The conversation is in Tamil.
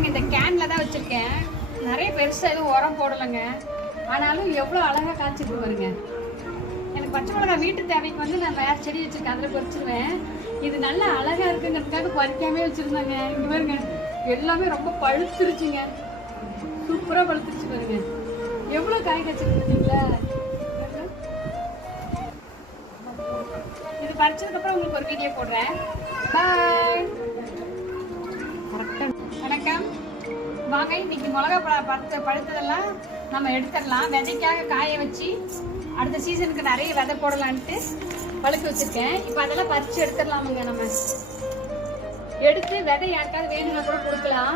பாருங்க, இந்த கேன்ல தான் வச்சிருக்கேன். நிறைய பெருசா எதுவும் உரம் போடலைங்க. ஆனாலும் எவ்வளோ அழகா காய்ச்சிட்டு பாருங்க. எனக்கு பச்சை மிளகாய் வீட்டு தேவைக்கு வந்து நான் வேற செடி வச்சிருக்கேன், அதில் பறிச்சிருவேன். இது நல்லா அழகா இருக்குங்கிறதுக்காக பறிக்காமே வச்சிருந்தாங்க. இங்க பாருங்க, எல்லாமே ரொம்ப பழுத்துருச்சுங்க. சூப்பரா பழுத்துருச்சு பாருங்க. எவ்வளவு காய் காய்ச்சிருக்கு பார்த்தீங்களா? இது பறிச்சதுக்கு அப்புறம் உங்களுக்கு ஒரு வீடியோ போடுறேன். பாய். வணக்கம். வாங்க, இன்னைக்கு மிளகா பழுத்ததெல்லாம் நம்ம எடுத்துடலாம். விதைக்காக காய வச்சு அடுத்த சீசனுக்கு நிறைய விதை போடலான்ட்டு பழுக்க வச்சிருக்கேன். இப்போ அதெல்லாம் பறிச்சு எடுத்துடலாமுங்க. நம்ம எடுத்து விதை யாருக்காவது வேணும்னா கூட கொடுக்கலாம்.